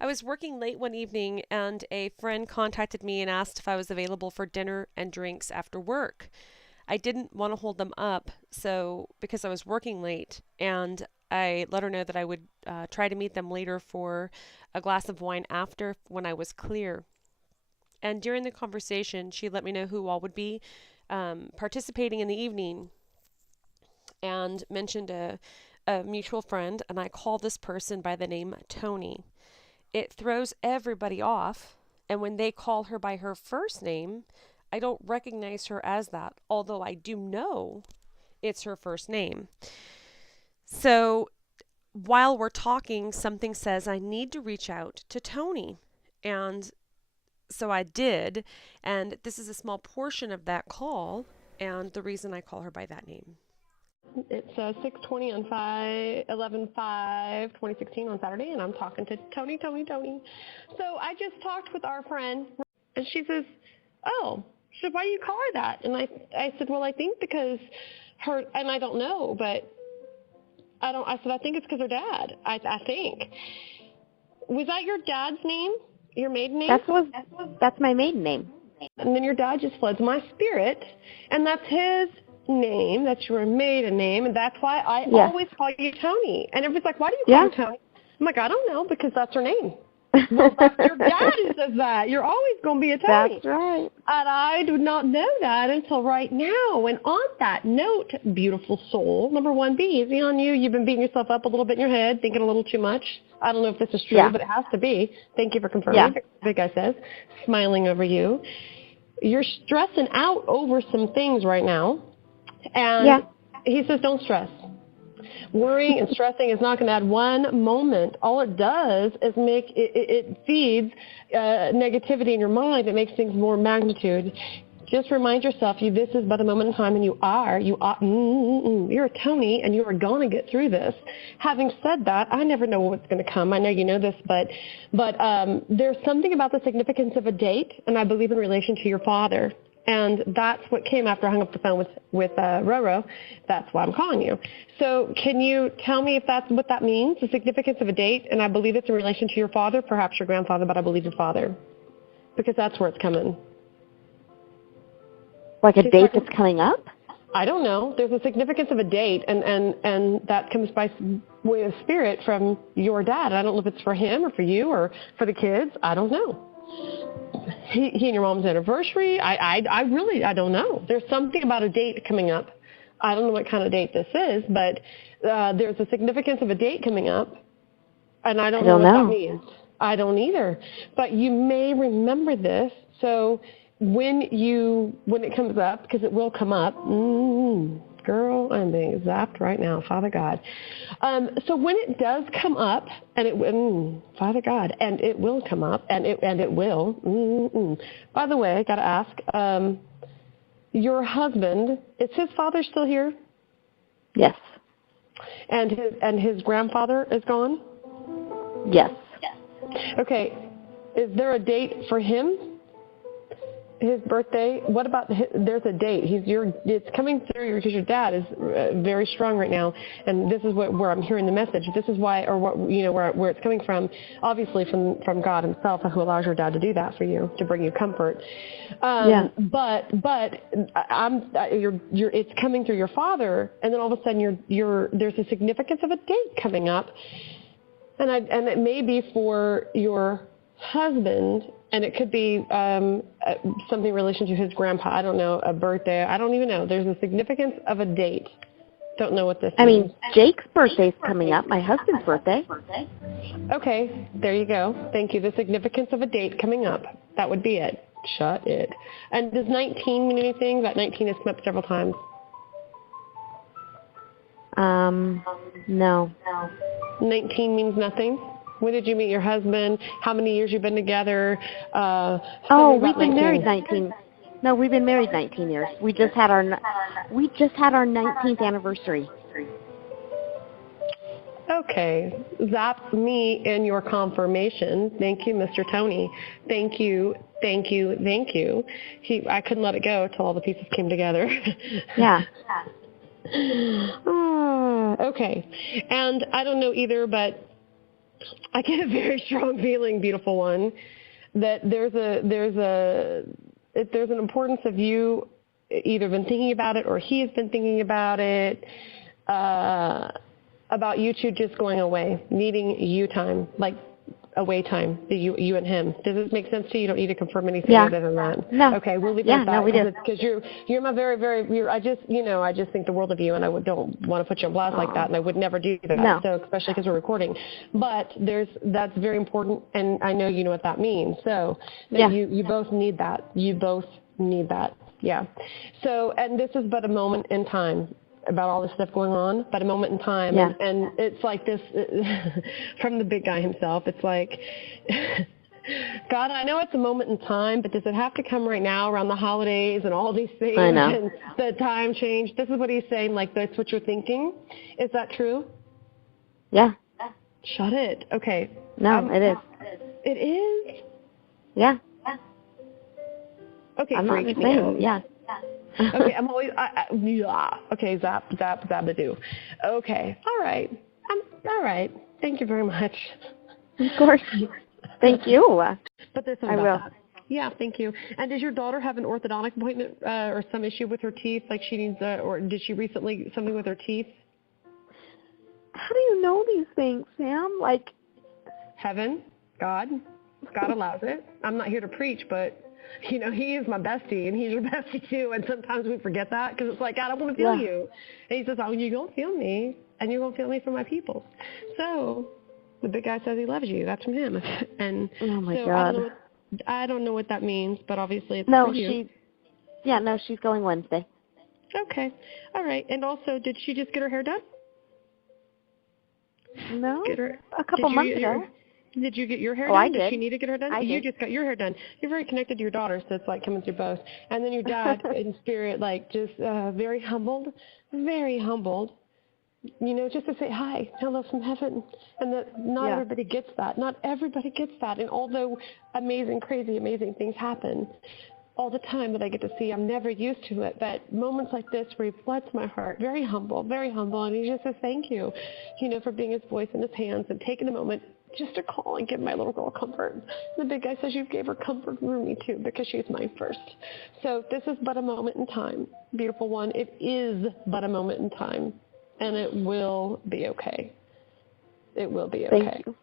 I was working late one evening and a friend contacted me and asked if I was available for dinner and drinks after work. I didn't want to hold them up, so because I was working late, and I let her know that I would try to meet them later for a glass of wine after when I was clear. And during the conversation, she let me know who all would be participating in the evening and mentioned a mutual friend, and I call this person by the name Tony. It throws everybody off, and when they call her by her first name, I don't recognize her as that, although I do know it's her first name. So while we're talking, something says I need to reach out to Tony. And so I did, and this is a small portion of that call and the reason I call her by that name. It's 6:20 on 5/11/5/2016 on Saturday, and I'm talking to Tony. So I just talked with our friend, and she says, "Oh, she said, why do you call her that?" And I said, "Well, I think because her, and I don't know, but I don't." I said, "I think it's because her dad. I think." Was that your dad's name? Your maiden name? That's my maiden name. And then your dad just floods my spirit, and that's his name. That's your maiden name, and that's why I always call you Tony. And everybody's like, "Why do you call her Tony?" I'm like, "I don't know, because that's her name." Well, that's your dad who says that. You're always going to be a Tony. That's right. And I did not know that until right now. And on that note, beautiful soul, number one, be easy on you. You've been beating yourself up a little bit in your head, thinking a little too much. I don't know if this is true, but it has to be. Thank you for confirming. Yeah. Big guy says, smiling over you. You're stressing out over some things right now. And he says, don't stress. Worrying and stressing is not going to add one moment. All it does is it feeds negativity in your mind. It makes things more magnitude. Just remind yourself, this is but a moment in time, and you're a Tony, and you are going to get through this. Having said that, I never know what's going to come. I know you know this, but there's something about the significance of a date, and I believe in relation to your father. And that's what came after I hung up the phone with Roro. That's why I'm calling you. So can you tell me if that's what that means, the significance of a date? And I believe it's in relation to your father, perhaps your grandfather, but I believe your father, because that's where it's coming. Like a date that's coming up? I don't know. There's a significance of a date, and that comes by way of spirit from your dad. I don't know if it's for him or for you or for the kids. I don't know. He and your mom's anniversary. I don't know. There's something about a date coming up. I don't know what kind of date this is, but there's a significance of a date coming up, and I don't know what that means. I don't either. But you may remember this. So when it comes up, because it will come up, girl, I'm being zapped right now, Father God. So when it does come up, and Father God, and it will come up, and it will. By the way, I got to ask, your husband, is his father still here? Yes. And his grandfather is gone? Yes. Okay. Is there a date for him? His birthday? What about there's a date? It's coming through because your dad is very strong right now, and this is where I'm hearing the message. This is why, or what where it's coming from. Obviously from God Himself, who allows your dad to do that for you, to bring you comfort. But it's coming through your father, and then all of a sudden there's a significance of a date coming up, and it may be for your husband. And it could be something in relation to his grandpa. I don't know, a birthday. I don't even know. There's a significance of a date. Don't know what this means. I mean, Jake's birthday's coming up, my husband's birthday. Okay, there you go. Thank you. The significance of a date coming up. That would be it. Shut it. And does 19 mean anything? That 19 has come up several times. No. 19 means nothing? When did you meet your husband? How many years you've been together? We've been married 19. No, we've been married 19 years. We just had our 19th anniversary. Okay, zap me in your confirmation. Thank you, Mr. Tony. Thank you. I couldn't let it go until all the pieces came together. Yeah. Okay, and I don't know either, but I get a very strong feeling, beautiful one, that there's an importance of you either been thinking about it or he has been thinking about it, about you two just going away, needing you time, like away time, you and him. Does this make sense to you? You don't need to confirm anything other than that. No. Okay, we'll leave it at that. No, we do. Because you're my very, I just think the world of you, and I don't want to put you on blast like that, and I would never do that. No. So especially because we're recording. But that's very important, and I know you know what that means. So you both need that. You both need that. Yeah. So, and this is but a moment in time about all this stuff going on, but a moment in time. Yeah. And it's like this, from the big guy himself, it's like, God, I know it's a moment in time, but does it have to come right now around the holidays and all these things I know. and the time change? This is what he's saying, like that's what you're thinking. Is that true? Yeah. Shut it. Okay. No, it is. It is? Yeah. Okay, I'm not freak me saying, out. yeah. Okay, I'm always, okay, zabadoo. Okay, all right. All right. Thank you very much. Of course. Thank you. But there's something I about will. that. Yeah, thank you. And does your daughter have an orthodontic appointment or some issue with her teeth? Like she needs, or did she recently something with her teeth? How do you know these things, Sam? Like, Heaven, God allows it. I'm not here to preach, but he is my bestie, and he's your bestie too. And sometimes we forget that because it's like, God, I want to feel you. And he says, oh, you're going to feel me, and you're going to feel me for my people. So the big guy says he loves you. That's from him. And oh my so God. I don't know what that means, but obviously it's No, for you. she's going Wednesday. Okay. All right. And also, did she just get her hair done? No, a couple months ago. Did you get your hair Oh, done? I did. She need to get her done? You just got your hair done. You're very connected to your daughter, so it's like coming through both. And then your dad, in spirit, like just very humbled, just to say hi, hello from heaven. And that not everybody gets that. Not everybody gets that. And although amazing, crazy, amazing things happen all the time that I get to see, I'm never used to it. But moments like this where he floods my heart, very humble, and he just says thank you, for being his voice in his hands and taking a moment just to call and give my little girl comfort. And the big guy says you gave her comfort for me too because she's mine first. So this is but a moment in time, beautiful one. It is but a moment in time, and it will be okay. It will be okay. Thank you.